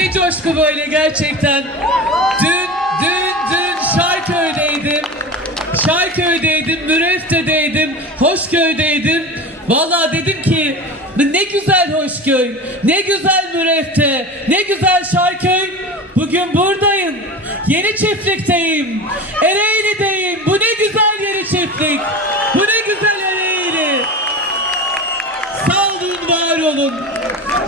ne coşku böyle gerçekten. Dün, dün, dün Şarköy'deydim. Şarköy'deydim, Mürefte'deydim, Hoşköy'deydim. Vallahi dedim ki ne güzel Hoşköy, ne güzel Mürefte, ne güzel Şarköy. Bugün buradayım. Yeni çiftlikteyim. Ereğli'deyim. Bu ne güzel yeni çiftlik. Bu ne güzel Ereğli. Sağ olun, var olun.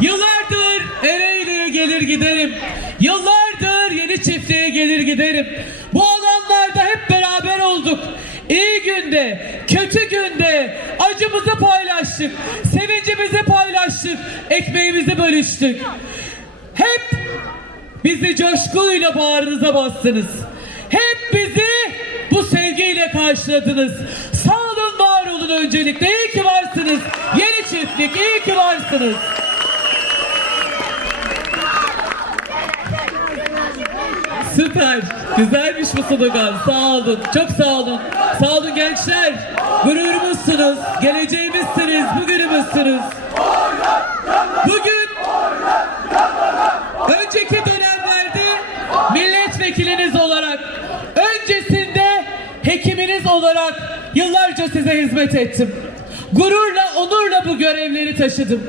Yıllardır Ereğli'ye gelir giderim. Yıllardır yeni çiftliğe gelir giderim. Bu alanlarda hep beraber olduk. İyi günde, kötü günde acımızı paylaştık. Sevincimizi paylaştık. Ekmeğimizi bölüştük. Hep bizi coşkuyla bağrınıza bastınız. Hep bizi bu sevgiyle karşıladınız. Sağ olun, var olun öncelikle. İyi ki varsınız. Yeni çiftlik, iyi ki varsınız. Süper. Güzelmiş bu slogan. Sağ olun. Çok sağ olun. Sağ olun gençler. Gururumuzsunuz. Geleceğimizsiniz. Bugünümüzsünüz. Bugün önceki dönemlerde milletvekiliniz olarak, öncesinde hekiminiz olarak yıllarca size hizmet ettim. Gururla, onurla bu görevleri taşıdım.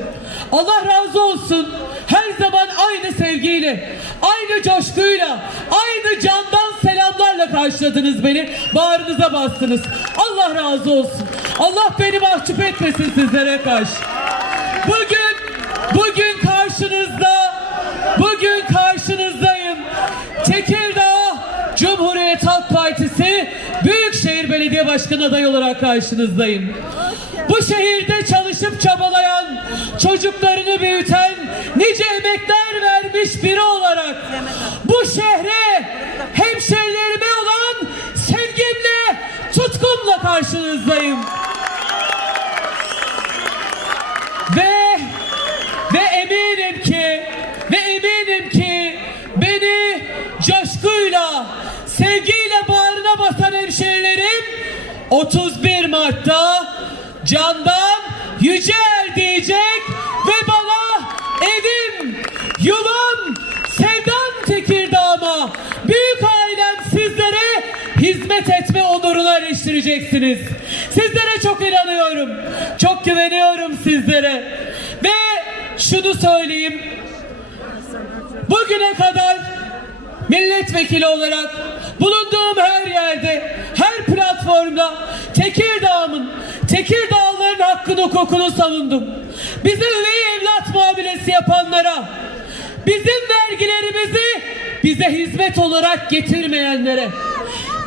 Allah razı olsun. Her zaman aynı sevgiyle, aynı coşkuyla, aynı candan selamlarla karşıladınız beni. Bağrınıza bastınız. Allah razı olsun. Allah beni mahcup etmesin sizlere karşı. Bugün, bugün karşınızda, bugün karşınızdayım. Tekirdağ Cumhuriyet Halk Partisi Büyükşehir Belediye Başkanı adayı olarak karşınızdayım. Bu şehirde çalışıp çabalayan, çocuklarını büyüten, nice emekler vermiş biri olarak bu şehre hemşerilerime olan sevgimle, tutkumla karşınızdayım. Ve ve eminim ki ve eminim ki beni coşkuyla, sevgiyle bağrına basan hemşehrilerim 31 Mart'ta candan yüce er diyecek ve bana evim, yuvam, sevdam Tekirdağ'ıma, büyük ailem sizlere hizmet etme onuruna eriştireceksiniz. Sizlere çok inanıyorum. Çok güveniyorum sizlere. Ve şunu söyleyeyim. Bugüne kadar milletvekili olarak bulunduğum her yerde, her platformda Tekirdağ'ımın, Tekirdağlıların hakkını hukukunu savundum. Bize üvey evlat muamelesi yapanlara, bizim vergilerimizi bize hizmet olarak getirmeyenlere,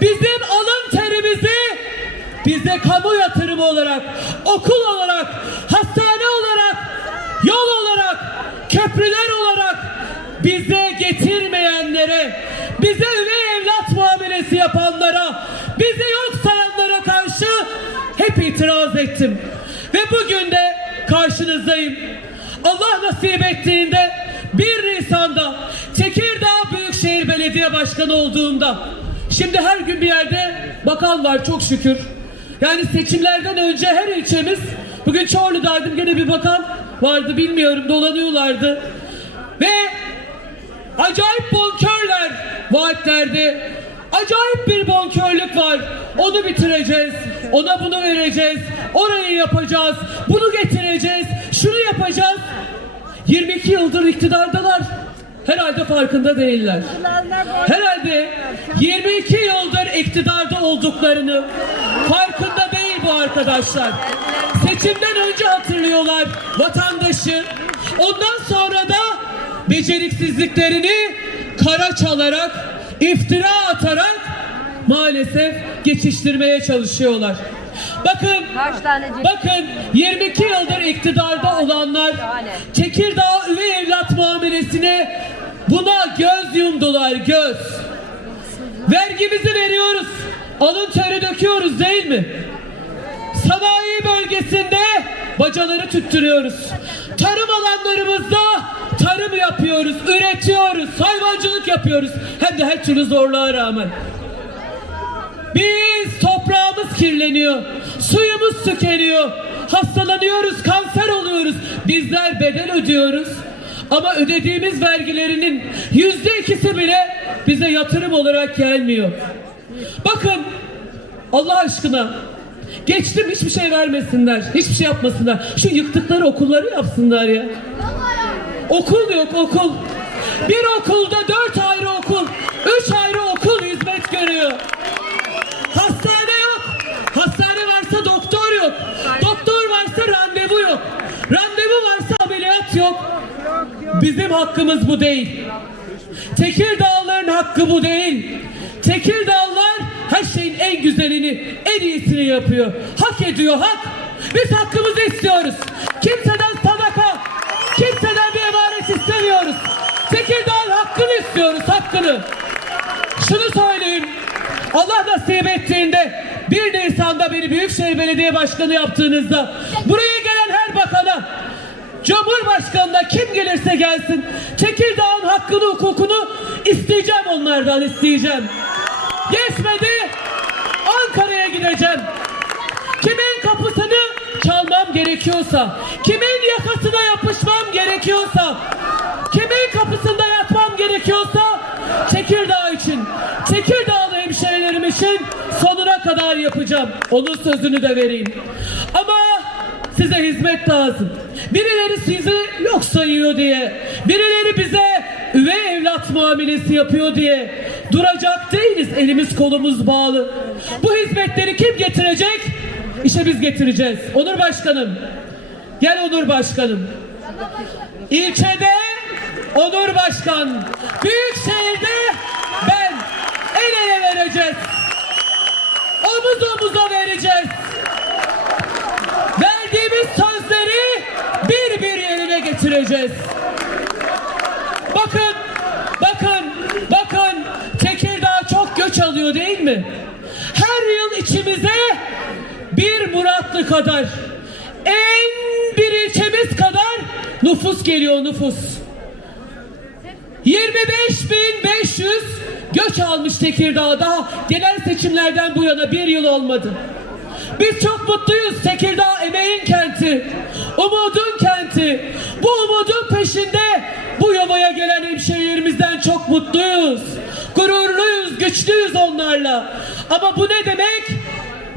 bizim alın terimizi bize kamu yatırımı olarak, okul olarak, hastane olarak, yol olarak, köprüler olarak bize getirmeyenlere, bize üvey evlat muamelesi yapanlara, hep itiraz ettim. Ve bugün de karşınızdayım. Allah nasip ettiğinde 1 Nisan'da Tekirdağ Büyükşehir Belediye Başkanı olduğumda şimdi her gün bir yerde bakan var çok şükür. Yani seçimlerden önce her ilçemiz bugün Çorlu'daydım gene bir bakan vardı bilmiyorum dolanıyorlardı. Ve acayip bonkörler vaatlerde. Acayip bir bonkörlük var. Onu bitireceğiz. Ona bunu vereceğiz. Orayı yapacağız. Bunu getireceğiz. Şunu yapacağız. 22 yıldır iktidardalar. Herhalde farkında değiller. Herhalde 22 yıldır iktidarda olduklarını farkında değil bu arkadaşlar. Seçimden önce hatırlıyorlar vatandaşı. Ondan sonra da beceriksizliklerini kara çalarak, iftira atarak maalesef geçiştirmeye çalışıyorlar. Bakın, bakın 22 yıldır iktidarda olanlar Tekirdağ üvey evlat muamelesine buna göz yumdular, göz. Vergimizi veriyoruz, alın teri döküyoruz değil mi? Sanayi bölgesinde bacaları tüttürüyoruz. Tarım alanlarımızda yapıyoruz, üretiyoruz, hayvancılık yapıyoruz. Hem de her türlü zorluğa rağmen. Biz toprağımız kirleniyor, suyumuz tükeniyor, hastalanıyoruz, kanser oluyoruz. Bizler bedel ödüyoruz. Ama ödediğimiz vergilerinin yüzde ikisi bile bize yatırım olarak gelmiyor. Bakın Allah aşkına geçtim hiçbir şey vermesinler, hiçbir şey yapmasınlar. Şu yıktıkları okulları yapsınlar ya. Okul yok okul. Bir okulda dört ayrı okul, üç ayrı okul hizmet görüyor. Hastane yok. Hastane varsa doktor yok. Doktor varsa randevu yok. Randevu varsa ameliyat yok. Bizim hakkımız bu değil. Tekirdağlıların hakkı bu değil. Tekirdağlılar her şeyin en güzelini, en iyisini yapıyor. Hak ediyor hak. Biz hakkımızı istiyoruz. Kimseden hakkını. Şunu söyleyeyim. Allah nasip ettiğinde 1 Nisan'da beni Büyükşehir Belediye Başkanı yaptığınızda buraya gelen her bakana Cumhurbaşkanı'na kim gelirse gelsin Tekirdağ'ın hakkını hukukunu isteyeceğim onlardan isteyeceğim. Yetmedi Ankara'ya gideceğim. Kimin kapısını çalmam gerekiyorsa, kimin yakasına yapışmam gerekiyorsa, kimin kapısında yatmam gerekiyorsa Tekirdağ için, Tekirdağlı hemşehrilerim için kadar yapacağım. Onun sözünü de vereyim. Ama size hizmet lazım. Birileri sizi yok sayıyor diye, birileri bize üvey evlat muamelesi yapıyor diye duracak değiliz. Elimiz kolumuz bağlı. Bu hizmetleri kim getirecek? İşte biz getireceğiz. Onur Başkanım. Gel Onur Başkanım. İlçede Onur Başkan. Büyükşehir'de ben el vereceğiz. Omuz vereceğiz. Verdiğimiz sözleri bir bir yerine getireceğiz. Bakın, bakın, bakın Tekirdağ çok göç alıyor değil mi? Her yıl içimize bir Muratlı kadar, en bir ilçemiz kadar nüfus geliyor nüfus. 25.500 göç almış Tekirdağ daha genel seçimlerden bu yana bir yıl olmadı. Biz çok mutluyuz. Tekirdağ emeğin kenti, umudun kenti. Bu umudun peşinde bu yuvaya gelen hemşehrilerimizden çok mutluyuz. Gururluyuz, güçlüyüz onlarla. Ama bu ne demek?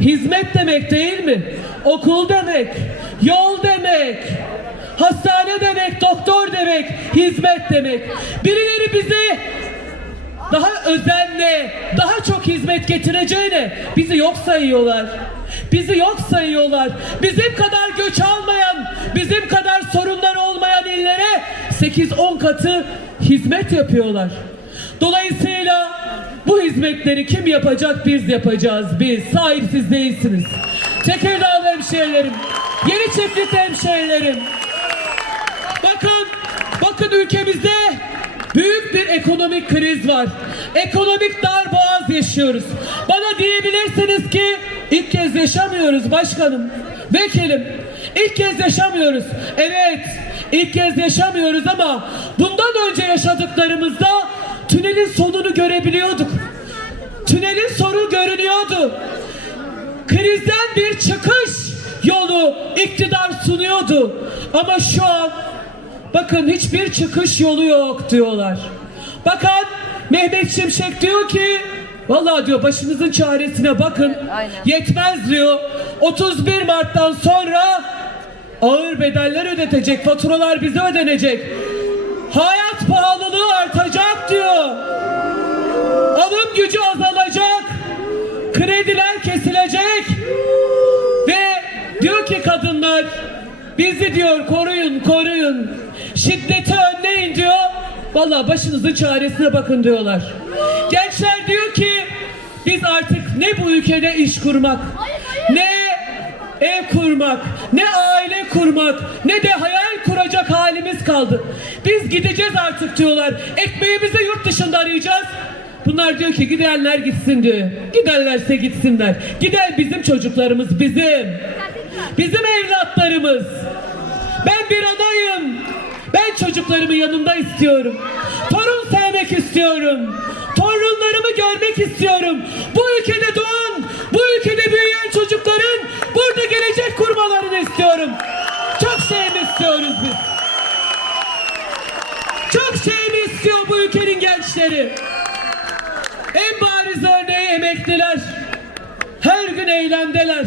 Hizmet demek değil mi? Okul demek, yol demek, hastane demek, doktor demek, hizmet demek. Birileri bize daha özenle, daha çok hizmet getireceğine bizi yok sayıyorlar. Bizi yok sayıyorlar. Bizim kadar göç almayan, bizim kadar sorunlar olmayan illere 8-10 katı hizmet yapıyorlar. Dolayısıyla bu hizmetleri kim yapacak? Biz yapacağız. Biz. Sahipsiz değilsiniz. Tekirdağlı hemşehrilerim, yeni çiftlik hemşehrilerim, Bakın, bakın ülkemizde büyük bir ekonomik kriz var. Ekonomik darboğaz yaşıyoruz. Bana diyebilirsiniz ki ilk kez yaşamıyoruz başkanım, vekilim. İlk kez yaşamıyoruz. Evet, ilk kez yaşamıyoruz ama bundan önce yaşadıklarımızda tünelin sonunu görebiliyorduk. Tünelin sonu görünüyordu. Krizden bir çıkış yolu iktidar sunuyordu. Ama şu an bakın hiçbir çıkış yolu yok diyorlar. Bakan Mehmet Şimşek diyor ki Vallahi diyor başınızın çaresine bakın. Aynen. Yetmez diyor. 31 Mart'tan sonra ağır bedeller ödetecek. Faturalar bize ödenecek. Hayat pahalılığı artacak diyor. Alım gücü azalacak. Krediler kesilecek. Ve diyor ki kadınlar bizi diyor koruyun koruyun. Şiddeti önleyin diyor. Vallahi başınızın çaresine bakın diyorlar. Gençler diyor ki biz artık ne bu ülkede iş kurmak ne ev kurmak, ne aile kurmak, ne de hayal kuracak halimiz kaldı. Biz gideceğiz artık diyorlar. Ekmeğimizi yurt dışında arayacağız. Bunlar diyor ki gidenler gitsin diyor. Giderlerse gitsinler. Giden bizim çocuklarımız bizim. Bizim evlatlarımız. Ben bir anayım. Ben çocuklarımı yanımda istiyorum. Torun sevmek istiyorum. Torunlarımı görmek istiyorum. Bu ülkede doğan, bu ülkede büyüyen çocukların burada gelecek kurmalarını istiyorum. Çok şey mi istiyoruz biz? ülkenin gençleri. En bariz örneği emekliler. Her gün eylemdeler.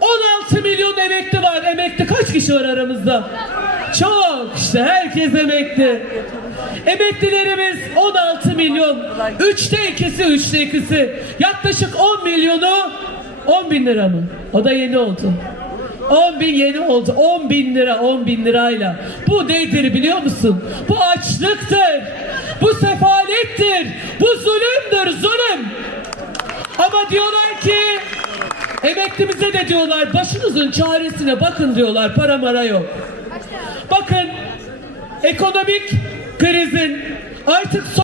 16 milyon emekli var. Emekli kaç kişi var aramızda? Çok işte herkes emekli. Emeklilerimiz 16 milyon. Üçte ikisi, üçte ikisi. Yaklaşık 10 milyonu 10 bin lira mı? O da yeni oldu. 10 bin yeni oldu. 10 bin lira, 10 bin lirayla. Bu nedir biliyor musun? Bu açlıktır. Bu sefalettir. Bu zulümdür, zulüm. Ama diyorlar ki emeklimize de diyorlar başınızın çaresine bakın diyorlar para mara yok. Bakın ekonomik krizin artık son